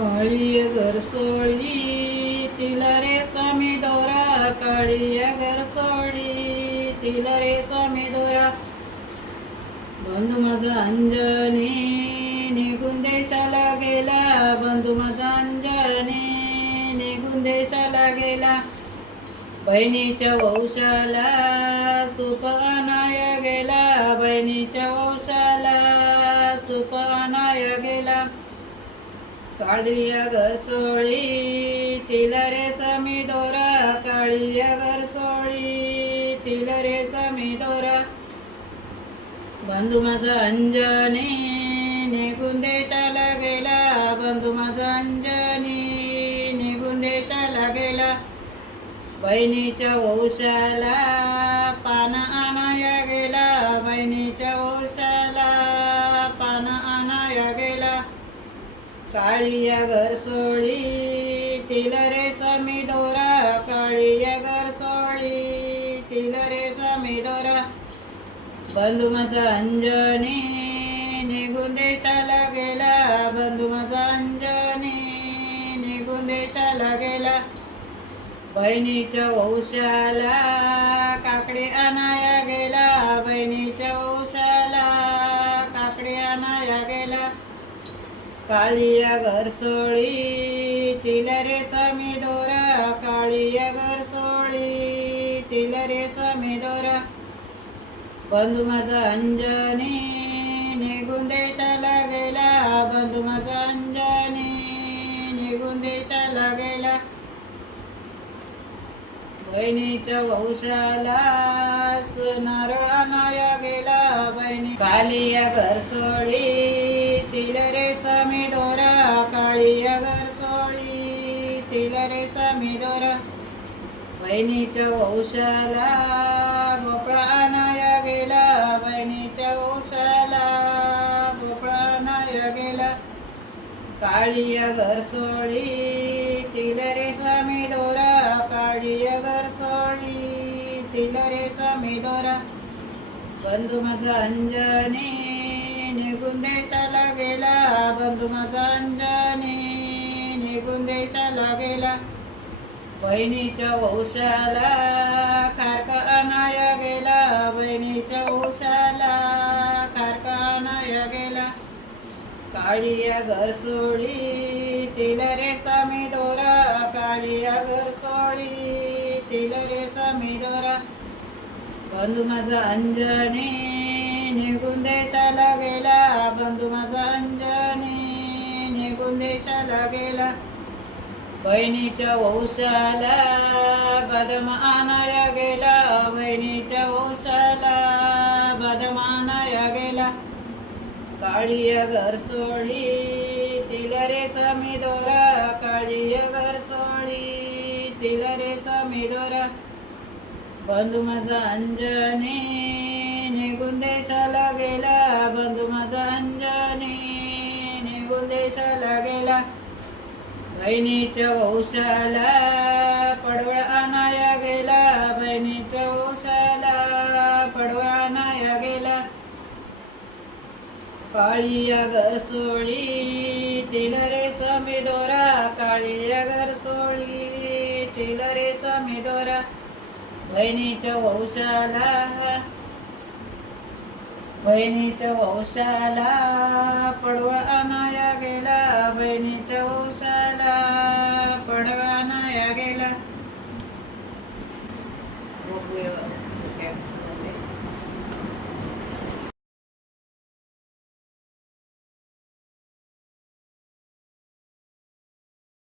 काळी घरसोळी तिला रे स्वामी दोरा काळी घरसोळी तिला रे स्वामी दोरा. बंधू माझा अंजनी निघून देशाला गेला. बंधू माझा अंजनी निघून देशाला गेला. बहिणीच्या वंशाला सुप अनाय गेला. बहिणीच्या वंशाला सुप अनाय गेला. काळिया घरसोळी तिला रे समी दोरा काळिया घरसोळी तिला रे समी दोरा. बंधू माझा अंजनी निघून देशाला गेला. बंधू माझा अंजनी निघून देशाला गेला. बहिणीच्या वंशाला पाना आणाया गेला. बहिणीच्या वंशाला काळीया घरसोळी तिल रे समी दोरा काळीया घरसोळी तिल रे समी दोरा. बंधू माझा अंजनी निघून देशाला गेला. बंधू माझा अंजनी निघून देशाला गेला. बहिणीच्या वंशाला काकडे आणाया गेला. बहिणीच्या वंशाला काकडे आणाया गेला. काळीया घरसोळी तिल रे स्वामी दोरा काळीया घरसोळी तिल रे स्वामी दोरा. बंधू माझा अंजनी निघून देशाला गेला. बंधू माझा अंजनी निघून देशाला गेला. बहिणीच्या वंशाला नारळ नाया गेला. बहिणी कालिया घरसोळी घरसोळी तिला रे समी दोरा बहिणीच्या वंशाला भोपळा आणाया गेला। बहिणीच्या वंशाला भोपळा आणाया गेला। काळीया घरसोळी तिला रे स्वामी दोरा काळीया घरसोळी तिला रे स्वामी दोरा बंधू माझा अंजनी निघून देशाला गेला। बंधू माझा अंजनी निघून गेला बहिणीच्या वंशाला खारक आणाया गेला. बहिणीच्या वंशाला खारक आणाया गेला. काळीया घरसोळी तिला रे सामी दोरा. काळीया घरसोळी तिला रे सामी दोरा. बंधू माझा अंजनी निघून देशाला गेला. बंधू माझा अंजनी निघून देशाला गेला. बहिणीच्या वंशाला बदम आणाया गेला. बहिणीच्या वंशाला बदम आणाया गेला. काळीया घरसोळी तिला रे समी दोरा. काळीया घरसोळी तिला रे समी दोरा. बंधू माझा अंजनी निघून देशाला गेला. बंधू माझा अंजनी निघून देशाला गेला. बहिणीच्या वंशाला पडवळ आणाया गेला. बहिणीच्या वंशाला पडवळ आणाया गेला. काळीया घरसोळी तिला रे समी दोरा. काळीया घरसोळी तिला रे समी दोरा. बहिणीच्या वंशाला बहिणीच्या वंशाला पडवळ आणाया गेला. बहिणीच्या वंशाला